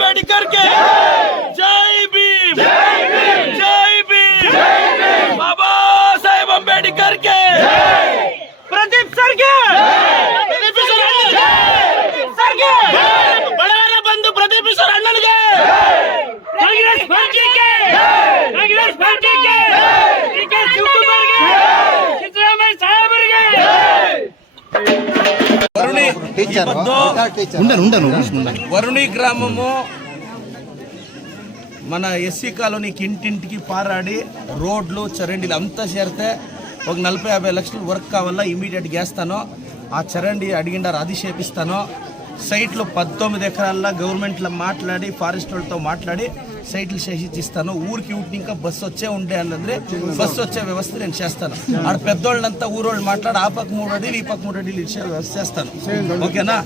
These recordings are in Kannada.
अंबेडकर के जय भीम जय भीम बाबा साहेब अंबेडकर के प्रदीप सर के बड़ारा बंधु प्रदीप सर अण्णन के कांग्रेस पार्टी के शिवकुमार के सिद्धरामಯ್ಯ साहेबರಿಗೆ వరుణి గ్రామము మన ఎస్సీ కాలనీకి ఇంటింటికి పారాడి రోడ్లు చరండీలు అంతా చేరితే ఒక 40-50 లక్షలు వర్క్ కావాలా ఇమీడియట్గా వేస్తాను. ఆ చరండి అడిగిండారు, అది చేపిస్తాను. సైట్లు 19 ఎకరాల్లో గవర్నమెంట్లో మాట్లాడి ఫారెస్ట్ వాళ్ళతో మాట్లాడి సైట్లు చేసి ఇస్తాను. ఊరికి ఇంకా బస్సు వచ్చే ఉండే అంటే బస్సు వచ్చే వ్యవస్థ నేను చేస్తాను. ఆడ పెద్దోళ్ళంతా ఊరోళ్ళు మాట్లాడి ఆ పక్క 3 అడీలు ఈ పక్క 3 అడీలు ఇచ్చే వ్యవస్థ చేస్తాను. ఓకేనా?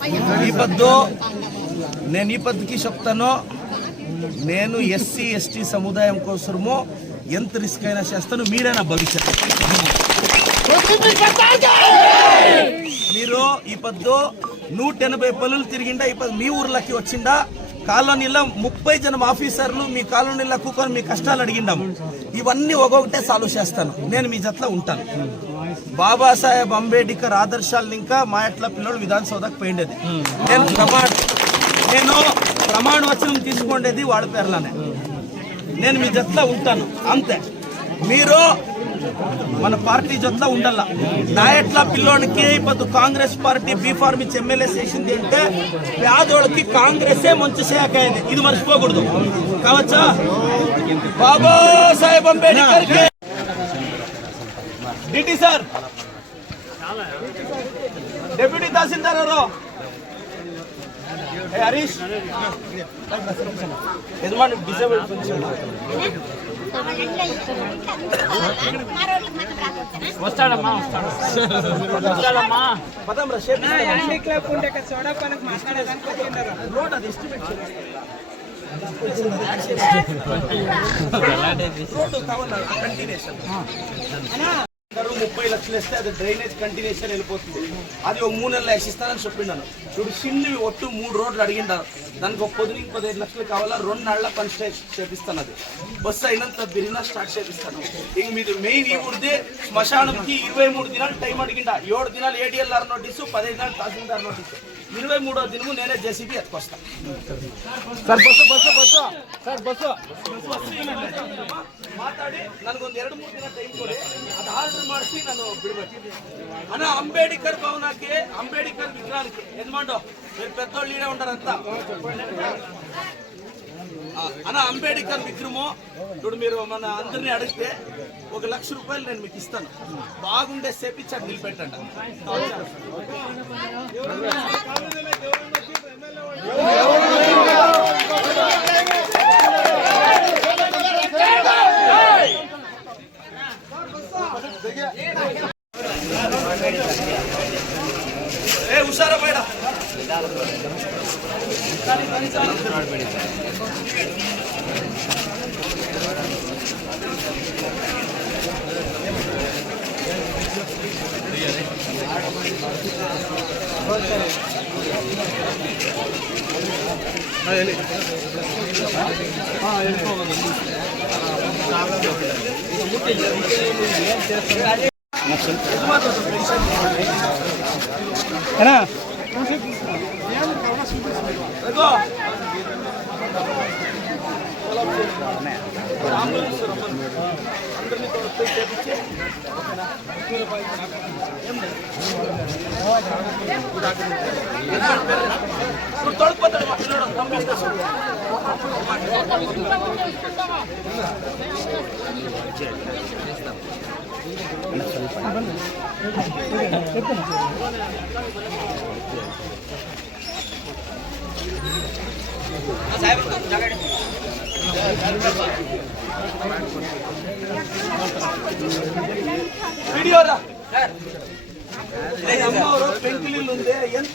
నేను ఈ పద్ధతికి చెప్తాను. నేను ఎస్సీ ఎస్టీ సముదాయం కోసము ఎంత రిస్క్ అయినా చేస్తాను. మీరే నా భవిష్యత్తు. మీరు ఈ పద్దు 180 పనులు తిరిగిండా. ఈ పద్దు మీ ఊర్లకి వచ్చిండా. కాలనీలో 30 జనం ఆఫీసర్లు మీ కాలనీలో కూకొని మీ కష్టాలు అడిగిండాం. ఇవన్నీ ఒక్కొక్కటే సాల్వ్ చేస్తాను. నేను మీ జట్లా ఉంటాను. బాబాసాహెబ్ అంబేద్కర్ ఆదర్శాలను ఇంకా మా ఎట్ల పిల్లలు విధానసౌధకు పోయిండేది. నేను ప్రమాణ వచనం తీసుకుండేది వాళ్ళ పేర్లనే. నేను మీ జట్లా ఉంటాను అంతే. మీరు మన పార్టీ జట్లా ఉండాల. నా ఎట్లా పిల్లోనికి ఇప్పుడు కాంగ్రెస్ పార్టీ బీఫార్మ్ ఇచ్చి ఎమ్మెల్యే చేసింది అంటే పేదోళ్ళకి కాంగ్రెసే మంచి శాఖ అయింది. ఇది మర్చిపోకూడదు కావచ్చా? Baba Saheb Ambedkar DT sir, deputy tahsildar Harish యజమాని డిసేబుల్డ్ పెన్షన్ వస్తాడమ్మా పదమ్రా రోడ్ అది ఎస్టిమేట్ రోడ్డు కావాలి కంటిన్యూషన్ 30 లక్షలు ఇస్తే అది డ్రైనేజ్ కంటిన్యూషన్ వెళ్ళిపోతుంది. అది ఒక 3 నెలలు వేసిస్తానని చెప్పిండాను. ఇప్పుడు చిన్నవి ఒట్టు 3 రోడ్లు అడిగిండారు. దానికి ఒక 15 లక్షలు కావాలా. 2 నెలల పని చేపిస్తాను. అది బస్సు అయినంత బిరినా స్టార్ట్ చేపిస్తాను. ఇంక మీరు మెయిన్ ఈ ఊరిది శ్మశానంకి 23 దినాలు టైం అడిగిండా. 7 దినాలు ఏడీఎల్ఆర్ నోటీసు, 15 దినాలు తహసీల్దార్ నోటీసు. 23వ దినము నేనే జేసీబీ ఎత్తుకొస్తాను. ಮಾತಾಡಿ ನನಗೊಂದು 2-3 ದಿನ ಟೈಮ್ ಕೊಡಿ. ಅದು ಆರ್ಡರ್ ಮಾಡಿಸಿ ನಾನು ಬಿಡಬೇಕು. ಅಣ್ಣ ಅಂಬೇಡ್ಕರ್ ಭವನಕ್ಕೆ ಅಂಬೇಡ್ಕರ್ ವಿಗ್ರಹಕ್ಕೆ ಯಜಮಾಂಡು మీరు పెద్దోళ్ళు ఈడే ఉంటారంతా. అన్న అంబేద్కర్ విగ్రహము ఇప్పుడు మీరు మన అందరినీ అడిగితే 1 లక్ష రూపాయలు నేను మీకు ఇస్తాను. బాగుండే సేపిచ్చి అది నిలబెట్టండి. ಹುಷಾರ ಬೇಡ वीडियो अम्म पेंकिल एंत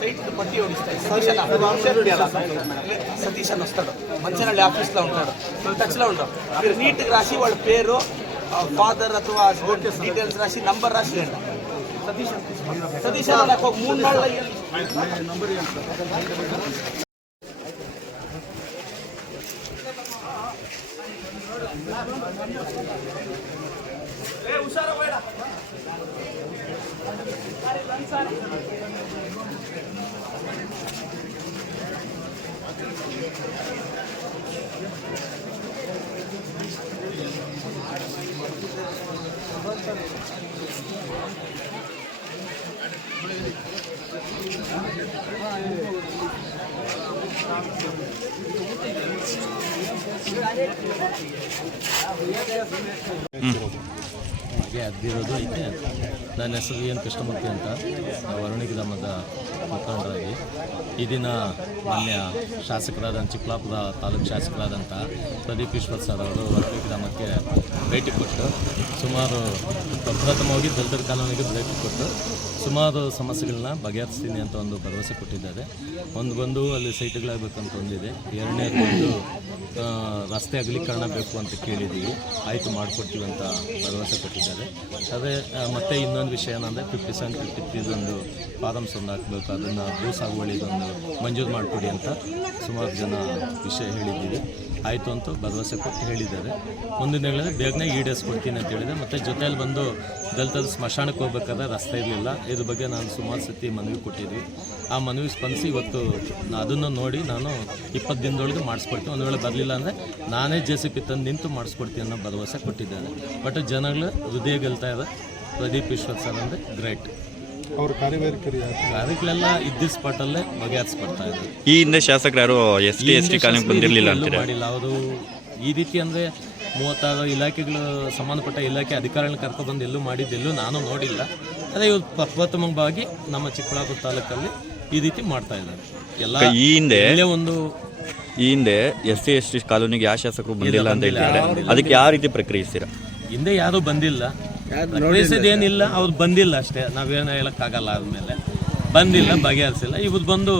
సైట్ పట్టి ఓడిస్తాయి సతీష్ అని వస్తాడు మంచినల్లి ఆఫీస్లో ఉంటాడు టచ్లో ఉంటాం మీరు నీట్గా రాసి వాళ్ళ పేరు ఫాదర్ ಅಥವಾ డీటెయిల్స్ రాసి నంబర్ రాసి రండి సతీష్ అన్న నాకు ఒక 3 నాళ్ళు ಹುಷಾರ ಬೇಡ ಹಾಗೆ ಅದ್ದಿರೋದು ಐತೆ. ನನ್ನ ಹೆಸರು ಎನ್ ಕೃಷ್ಣಮೂರ್ತಿ ಅಂತ, ವರುಣಿ ಗ್ರಾಮದ ಮುಖಂಡರಾಗಿ ಈ ದಿನ ಮಾನ್ಯ ಶಾಸಕರಾದ ಚಿಕ್ಕಬಳ್ಳಾಪುರ ತಾಲೂಕು ಶಾಸಕರಾದಂಥ ಪ್ರದೀಪ್ ಈಶ್ವರ್ ಸರ್ ಅವರು ವರುಣಿ ಗ್ರಾಮಕ್ಕೆ ಭೇಟಿ ಕೊಟ್ಟು ಸುಮಾರು ಪ್ರಪ್ರಥಮವಾಗಿ ದಲಿತರ ಕಾಲೋನಿಗೆ ಭೇಟಿ ಕೊಟ್ಟು ಸುಮಾರು ಸಮಸ್ಯೆಗಳನ್ನ ಬಗೆಹರಿಸ್ತೀನಿ ಅಂತ ಒಂದು ಭರವಸೆ ಕೊಟ್ಟಿದ್ದಾರೆ. ಒಂದು ಅಲ್ಲಿ ಸೈಟ್ಗಳಾಗಬೇಕಂತ ಒಂದಿದೆ, ಎರಡನೇದು ರಸ್ತೆ ಅಗಲೀಕರಣ ಬೇಕು ಅಂತ ಕೇಳಿದ್ದೀವಿ, ಆಯಿತು ಮಾಡಿಕೊಡ್ತೀವಿ ಅಂತ ಭರವಸೆ ಕೊಟ್ಟಿದ್ದಾರೆ. ಅದೇ ಮತ್ತು ಇನ್ನೊಂದು ವಿಷಯ ಏನಂದರೆ 57-53 ಒಂದು ಫಾರಮ್ಸ್ ಒಂದು ಹಾಕಬೇಕು, ಅದನ್ನು ಭೂ ಸಾಗುವಳಿದೊಂದು ಮಂಜೂರು ಮಾಡಿಕೊಡಿ ಅಂತ ಸುಮಾರು ಜನ ವಿಷಯ ಹೇಳಿದ್ದೀವಿ. ಆಯಿತು ಅಂತ ಭರವಸೆ ಕೊಟ್ಟು ಹೇಳಿದ್ದಾರೆ. ಮುಂದಿನ ದಿನಗಳಲ್ಲಿ ಬೇಗನೆ ಈಡೇರಿಸ್ಕೊಡ್ತೀನಿ ಅಂತ ಹೇಳಿದೆ. ಮತ್ತು ಜೊತೆಯಲ್ಲಿ ಬಂದು ದಲಿತರ ಸ್ಮಶಾನಕ್ಕೆ ಹೋಗ್ಬೇಕಾದ್ರೆ ರಸ್ತೆ ಇರಲಿಲ್ಲ, ಇದ್ರ ಬಗ್ಗೆ ನಾನು ಸುಮಾರು ಸತಿ ಮನವಿ ಕೊಟ್ಟಿದ್ವಿ. ಆ ಮನವಿ ಸ್ಪಂದಿಸಿ ಇವತ್ತು ಅದನ್ನು ನೋಡಿ ನಾನು 20 ದಿನದೊಳಗೆ ಮಾಡಿಸ್ಕೊಡ್ತೀನಿ, ಒಂದು ವೇಳೆ ಬರಲಿಲ್ಲ ಅಂದರೆ ನಾನೇ JCB ತಂದು ನಿಂತು ಮಾಡಿಸ್ಕೊಡ್ತೀನಿ ಅನ್ನೋ ಭರವಸೆ ಕೊಟ್ಟಿದ್ದಾರೆ. ಬಟ್ ಜನಗಳು ಹೃದಯ ಗೆಲ್ತಾ ಇದೆ. ಪ್ರದೀಪ್ ಈಶ್ವರ್ ಸರ್ ಅಂದರೆ ಗ್ರೇಟ್. ಅವ್ರ ಕಾರ್ಯಕ್ರಮೆಲ್ಲ ಇದ್ದ ಸ್ಪಾಟಲ್ಲೇ ಬಗೆಹರಿಸ್ಕೊಡ್ತಾ ಇದ್ದಾರೆ. ಈ ಹಿಂದೆ ಶಾಸಕರು ಯಾರು ST ಕಾಲಕ್ಕೆ ಬಂದಿರಲಿಲ್ಲ ಅಂತಾರೆ. ಮಾಡಿಲ್ಲ ಅವರು ಈ ರೀತಿ ಅಂದರೆ 36 ಇಲಾಖೆಗಳು ಸಂಬಂಧಪಟ್ಟ ಇಲಾಖೆ ಅಧಿಕಾರಿಗಳನ್ನ ಕರ್ಕೊಬಂದು ಎಲ್ಲೂ ಮಾಡಿದ್ದೆಲ್ಲೂ ನಾನು ನೋಡಿಲ್ಲ. ಅದೇ ಇವರು ಪ್ರಪ್ರಥಮವಾಗಿ ನಮ್ಮ ಚಿಕ್ಕಬಳ್ಳಾಪುರ ತಾಲೂಕಲ್ಲಿ ಈ ರೀತಿ ಮಾಡ್ತಾ ಇದ್ದಾರೆ. ಎಲ್ಲ ಈ ಹಿಂದೆ ST ಕಾಲೋನಿಗೆ ಯಾವ ಶಾಸಕರು ಬಂದಿಲ್ಲ ಅಂತ ಹೇಳ್ತಾರೆ. ಅದಕ್ಕೆ ಯಾವ ರೀತಿ ಪ್ರಕ್ರಿಯಿಸ್ತೀರಾ? ಹಿಂದೆ ಯಾರೂ ಬಂದಿಲ್ಲ, ಏನಿಲ್ಲ, ಅವ್ರು ಬಂದಿಲ್ಲ ಅಷ್ಟೇ, ನಾವೇನು ಹೇಳೋಕ್ಕಾಗಲ್ಲ. ಆದಮೇಲೆ ಬಂದಿಲ್ಲ, ಬಗೆಹರಿಸಿಲ್ಲ, ಇವ್ರು ಬಂದು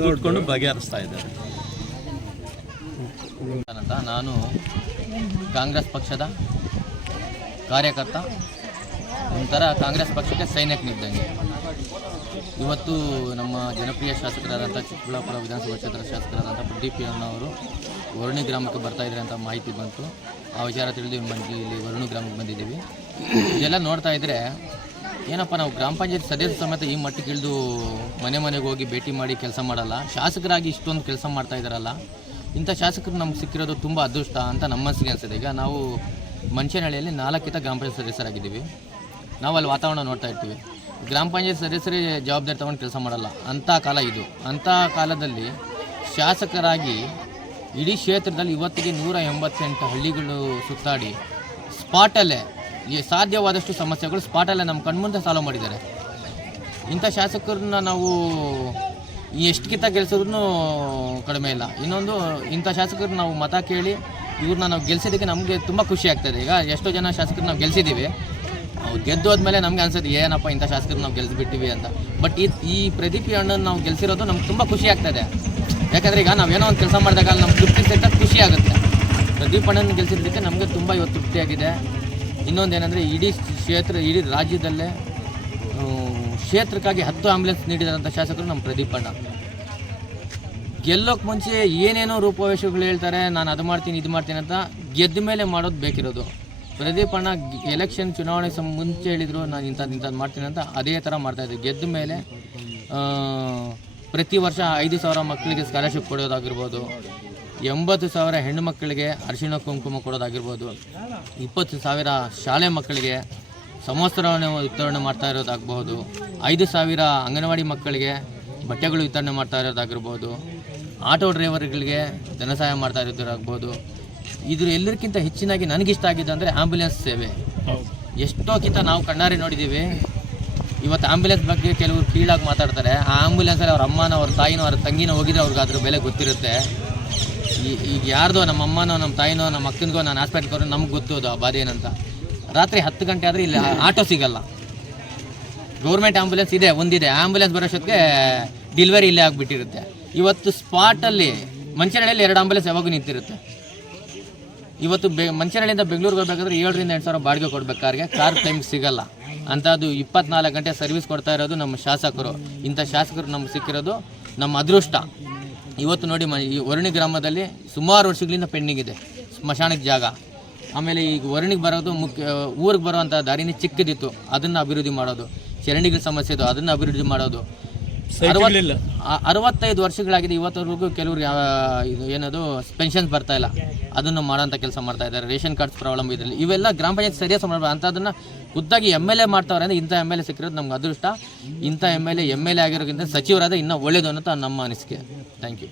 ನೋಡ್ಕೊಂಡು ಬಗೆಹರಿಸ್ತಾ ಇದ್ದಾರೆ. ನಾನು ಕಾಂಗ್ರೆಸ್ ಪಕ್ಷದ ಕಾರ್ಯಕರ್ತ, ಒಂಥರ ಕಾಂಗ್ರೆಸ್ ಪಕ್ಷಕ್ಕೆ ಸೈನಿಕನಿದ್ದಂಗೆ. ಇವತ್ತು ನಮ್ಮ ಜನಪ್ರಿಯ ಶಾಸಕರಾದಂಥ ಚಿಕ್ಕಬಳ್ಳಾಪುರ ವಿಧಾನಸಭಾ ಕ್ಷೇತ್ರದ ಶಾಸಕರಾದಂಥ ಪ್ರದೀಪ್ ಅಣ್ಣವರು ವರುಣಿ ಗ್ರಾಮಕ್ಕೆ ಬರ್ತಾ ಇದ್ದಾರೆ ಅಂತ ಮಾಹಿತಿ ಬಂತು. ಆ ವಿಚಾರ ತಿಳಿದು ಇಲ್ಲಿ ವರುಣಿ ಗ್ರಾಮಕ್ಕೆ ಬಂದಿದ್ದೀವಿ. ಇದೆಲ್ಲ ನೋಡ್ತಾ ಇದ್ದರೆ ಏನಪ್ಪ, ನಾವು ಗ್ರಾಮ ಪಂಚಾಯತ್ ಸದಸ್ಯ ಸಮೇತ ಈ ಮಟ್ಟಿಗೆ ಇಳಿದು ಮನೆಗೆ ಹೋಗಿ ಭೇಟಿ ಮಾಡಿ ಕೆಲಸ ಮಾಡಲ್ಲ, ಶಾಸಕರಾಗಿ ಇಷ್ಟೊಂದು ಕೆಲಸ ಮಾಡ್ತಾ ಇದ್ದಾರಲ್ಲ, ಇಂಥ ಶಾಸಕರು ನಮ್ಗೆ ಸಿಕ್ಕಿರೋದು ತುಂಬ ಅದೃಷ್ಟ ಅಂತ ನಮ್ಮ ಮನಸ್ಸಿಗೆ ಅನಿಸಿದೆ. ಈಗ ನಾವು ಮನುಷ್ಯನಹಳ್ಳಿಯಲ್ಲಿ 4 ಗ್ರಾಮ ಪಂಚಾಯತ್ ಸದಸ್ಯರಾಗಿದ್ದೀವಿ. ನಾವು ಅಲ್ಲಿ ವಾತಾವರಣ ನೋಡ್ತಾ ಇರ್ತೀವಿ. ಗ್ರಾಮ ಪಂಚಾಯತ್ ಸದಸ್ಯರೇ ಜವಾಬ್ದಾರಿ ತೊಗೊಂಡು ಕೆಲಸ ಮಾಡಲ್ಲ, ಅಂಥ ಕಾಲ ಇದು. ಅಂಥ ಕಾಲದಲ್ಲಿ ಶಾಸಕರಾಗಿ ಇಡೀ ಕ್ಷೇತ್ರದಲ್ಲಿ ಇವತ್ತಿಗೆ 188 ಹಳ್ಳಿಗಳು ಸುತ್ತಾಡಿ ಸ್ಪಾಟಲ್ಲೇ ಸಾಧ್ಯವಾದಷ್ಟು ಸಮಸ್ಯೆಗಳು ಸ್ಪಾಟಲ್ಲೇ ನಮ್ಮ ಕಣ್ಮುಂದೆ ಸಾಲ್ವ್ ಮಾಡಿದ್ದಾರೆ. ಇಂಥ ಶಾಸಕರನ್ನ ನಾವು ಎಷ್ಟು ಕಿತ್ತ ಗೆಲ್ಸಿದ್ರೂ ಕಡಿಮೆ ಇಲ್ಲ. ಇನ್ನೊಂದು, ಇಂಥ ಶಾಸಕರು ನಾವು ಮತ ಕೇಳಿ ಇವ್ರನ್ನ ನಾವು ಗೆಲ್ಸಿದ್ದಕ್ಕೆ ನಮಗೆ ತುಂಬ ಖುಷಿ ಆಗ್ತದೆ. ಈಗ ಎಷ್ಟೋ ಜನ ಶಾಸಕರು ನಾವು ಗೆಲ್ಸಿದ್ದೀವಿ, ಅವ್ರು ಗೆದ್ದು ಹೋದ್ಮೇಲೆ ನಮಗೆ ಅನ್ಸುತ್ತೆ ಏನಪ್ಪ ಇಂಥ ಶಾಸಕರು ನಾವು ಗೆಲ್ಸಿಬಿಟ್ಟಿವಿ ಅಂತ. ಬಟ್ ಈ ಪ್ರದೀಪ್ ಅಣ್ಣನ ನಾವು ಗೆಲ್ಸಿರೋದು ನಮ್ಗೆ ತುಂಬ ಖುಷಿ ಆಗ್ತದೆ. ಯಾಕಂದರೆ ಈಗ ನಾವೇನೋ ಒಂದು ಕೆಲಸ ಮಾಡಿದಾಗ ನಮ್ಗೆ ತೃಪ್ತಿ ಸಹಿತ ಖುಷಿ ಆಗುತ್ತೆ. ಪ್ರದೀಪ್ ಅಣ್ಣನ ಗೆಲ್ಸಿದ್ದಕ್ಕೆ ನಮಗೆ ತುಂಬ ಇವತ್ತು ತೃಪ್ತಿಯಾಗಿದೆ. ಇನ್ನೊಂದೇನೆಂದರೆ ಇಡೀ ರಾಜ್ಯದಲ್ಲೇ ಕ್ಷೇತ್ರಕ್ಕಾಗಿ 10 ಆಂಬ್ಯುಲೆನ್ಸ್ ನೀಡಿದಂಥ ಶಾಸಕರು ನಮ್ಮ ಪ್ರದೀಪ್ ಅಣ್ಣ. ಗೆಲ್ಲೋಕ್ಕೆ ಮುಂಚೆ ಏನೇನೋ ರೂಪವೇಶಗಳು ಹೇಳ್ತಾರೆ, ನಾನು ಅದು ಮಾಡ್ತೀನಿ ಇದು ಮಾಡ್ತೀನಿ ಅಂತ, ಗೆದ್ದ ಮೇಲೆ ಮಾಡೋದು ಬೇಕಿರೋದು. ಪ್ರದೀಪ್ ಅಣ್ಣ ಎಲೆಕ್ಷನ್ ಚುನಾವಣೆ ಮುಂಚೆ ಹೇಳಿದರು ನಾನು ಇಂಥದ್ದು ಮಾಡ್ತೀನಿ ಅಂತ, ಅದೇ ಥರ ಮಾಡ್ತಾಯಿದ್ದೆ. ಗೆದ್ದ ಮೇಲೆ ಪ್ರತಿ ವರ್ಷ 5,000 ಮಕ್ಕಳಿಗೆ ಸ್ಕಾಲರ್ಶಿಪ್ ಕೊಡೋದಾಗಿರ್ಬೋದು, 80,000 ಹೆಣ್ಣು ಮಕ್ಕಳಿಗೆ ಅರಿಶಿಣ ಕುಂಕುಮ ಕೊಡೋದಾಗಿರ್ಬೋದು, 20,000 ಶಾಲೆ ಮಕ್ಕಳಿಗೆ ಸಮವಸ್ತ್ರವನ್ನು ವಿತರಣೆ ಮಾಡ್ತಾ ಇರೋದಾಗಬಹುದು, 5,000 ಅಂಗನವಾಡಿ ಮಕ್ಕಳಿಗೆ ಬಟ್ಟೆಗಳು ವಿತರಣೆ ಮಾಡ್ತಾ ಇರೋದಾಗಿರ್ಬೋದು, ಆಟೋ ಡ್ರೈವರ್ಗಳಿಗೆ ಧನ ಸಹಾಯ ಮಾಡ್ತಾ ಇರೋದಾಗ್ಬೋದು. ಇದ್ರ ಎಲ್ಲರಿಗಿಂತ ಹೆಚ್ಚಿನಾಗಿ ನನಗಿಷ್ಟ ಆಗಿದ್ದು ಅಂದರೆ ಆ್ಯಂಬುಲೆನ್ಸ್ ಸೇವೆ. ಎಷ್ಟೋಕ್ಕಿಂತ ನಾವು ಕಣ್ಣಾರೆ ನೋಡಿದ್ದೀವಿ. ಇವತ್ತು ಆ್ಯಂಬುಲೆನ್ಸ್ ಬಗ್ಗೆ ಕೆಲವರು ಕೀಳಾಗಿ ಮಾತಾಡ್ತಾರೆ. ಆ ಆ್ಯಂಬುಲೆನ್ಸಲ್ಲಿ ಅವ್ರ ಅಮ್ಮನೋ ಅವ್ರ ತಾಯಿನೋ ಅವ್ರ ತಂಗಿನೋ ಹೋಗಿದ್ರೆ ಅವ್ರಿಗೆ ಅದ್ರ ಬೆಲೆ ಗೊತ್ತಿರುತ್ತೆ. ಈಗ ಯಾರ್ದೋ ನಮ್ಮ ಅಮ್ಮನೋ ನಮ್ಮ ತಾಯಿನೋ ನಮ್ಮ ಅಕ್ಕನಿಗೋ ನಾನು ಹಾಸ್ಪಿಟ್ಲ್ಗೆ ಹೋದ್ರೆ ನಮ್ಗೆ ಗೊತ್ತೋದು ಆ ಬಾಧೆ ಏನಂತ. ರಾತ್ರಿ 10 ಗಂಟೆ ಆದರೆ ಇಲ್ಲಿ ಆಟೋ ಸಿಗಲ್ಲ. ಗೌರ್ಮೆಂಟ್ ಆಂಬುಲೆನ್ಸ್ ಇದೆ, ಒಂದಿದೆ. ಆಂಬುಲೆನ್ಸ್ ಬರೋಷ್ಟೊತ್ತಿಗೆ ಡೆಲಿವರಿ ಇಲ್ಲೇ ಆಗಿಬಿಟ್ಟಿರುತ್ತೆ. ಇವತ್ತು ಸ್ಪಾಟಲ್ಲಿ ಮಂಚನಹಳ್ಳಿಯಲ್ಲಿ 2 ಆಂಬುಲೆನ್ಸ್ ಯಾವಾಗೂ ನಿಂತಿರುತ್ತೆ. ಇವತ್ತು ಮಂಚನಹಳ್ಳಿಯಿಂದ ಬೆಂಗಳೂರಿಗೆ ಹೋಗ್ಬೇಕಾದ್ರೆ 7 ರಿಂದ 8 ಸಾವಿರ ಬಾಡಿಗೆ ಕೊಡಬೇಕಾದ್ರೆ ಕಾರ್ ಟೈಮ್ ಸಿಗಲ್ಲ. ಅಂಥದ್ದು 24 ಗಂಟೆ ಸರ್ವಿಸ್ ಕೊಡ್ತಾ ಇರೋದು ನಮ್ಮ ಶಾಸಕರು. ಇಂಥ ಶಾಸಕರು ನಮ್ಗೆ ಸಿಕ್ಕಿರೋದು ನಮ್ಮ ಅದೃಷ್ಟ. ಇವತ್ತು ನೋಡಿ ಈ ವರ್ಣಿ ಗ್ರಾಮದಲ್ಲಿ ಸುಮಾರು ವರ್ಷಗಳಿಂದ ಪೆಂಡಿಂಗ್ ಇದೆ ಸ್ಮಶಾನಕ್ಕೆ ಜಾಗ. ಆಮೇಲೆ ಈಗ ವರ್ಣಿಗೆ ಬರೋದು ಊರಿಗೆ ಬರುವಂಥ ದಾರಿನೇ ಚಿಕ್ಕದಿತ್ತು, ಅದನ್ನು ಅಭಿವೃದ್ಧಿ ಮಾಡೋದು. ಚರಂಡಿಗಳ ಸಮಸ್ಯೆ ಇದು, ಅದನ್ನು ಅಭಿವೃದ್ಧಿ ಮಾಡೋದು. 65 ವರ್ಷಗಳಾಗಿದೆ, ಇವತ್ತವರೆಗೂ ಕೆಲವ್ರಿಗೆ ಇದು ಏನದು ಪೆನ್ಷನ್ಸ್ ಬರ್ತಾ ಇಲ್ಲ, ಅದನ್ನು ಮಾಡೋಂಥ ಕೆಲಸ ಮಾಡ್ತಾ ಇದ್ದಾರೆ. ರೇಷನ್ ಕಾರ್ಡ್ಸ್ ಪ್ರಾಬ್ಲಮ್ ಇದರಲ್ಲಿ ಇವೆಲ್ಲ ಗ್ರಾಮ ಪಂಚಾಯತ್ ಸರಿಯಾಗಿ ಮಾಡಬೇಕು ಅಂಥದ್ದನ್ನು ಖುದ್ದಾಗಿ MLA ಮಾಡ್ತಾವ್ರೆ ಅಂದರೆ ಇಂಥ MLA ಸಿಕ್ಕಿರೋದು ನಮ್ಗೆ ಅದೃಷ್ಟ. ಇಂಥ MLA ಆಗಿರೋಕ್ಕಿಂತ ಸಚಿವರಾದ ಇನ್ನೂ ಒಳ್ಳೇದು ಅನ್ನೋದು ನಮ್ಮ ಅನಿಸಿಕೆ. Thank you.